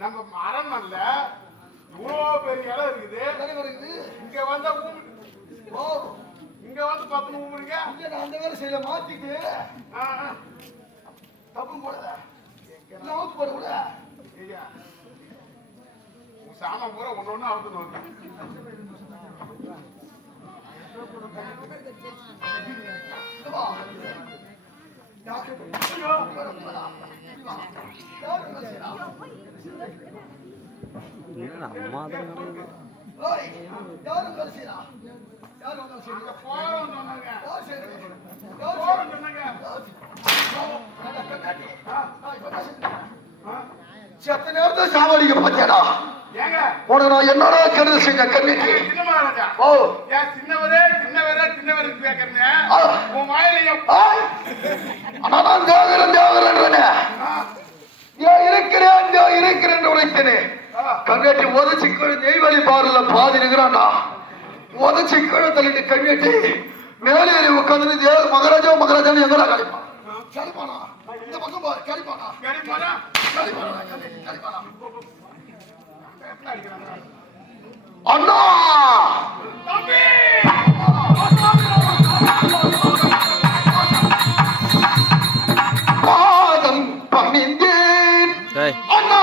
நம்ம அரண்மனையில இவ்வளவு பெரிய இடம் இருக்குது. இங்க வந்தா இங்க வந்து பத்து ஊமுறீங்க. அந்த வேலை செய்யல மாத்திட்டு தப்பு போடல நவுத்து போட கூட சாமான் பூரா ஒண்ணு ஒண்ணு அவுத்து அம்மா தான் செத்த நேரத்தை சாவடிக்க பாத்தியாடா உனக்கு நான் என்னடா கருது செஞ்ச கண்ணிக்கு ஓ சின்னவரே சின்னவரே சின்னவரே கேட்கறேன் உன் வாயில ஆனா நான் தேவரன்றனே இருக்கிறேன் உரைத்தனே கங்கட்டி உதச்சி நெய்வழி பாருல பாதி நிற்கிறான்டா உதச்சி கீழே தள்ளிட்டு கங்கட்டி மேலேறி உட்காந்து தேவ மகாராஜா மகாராஜான்னு எங்கடா கிடைப்பான் கிடைப்பானா இந்த பக்கம் பாரு கிடைப்பானா கிடைப்பானா கிடைப்பானா அண்ணா பாதம் பணிந்தேன் அண்ணா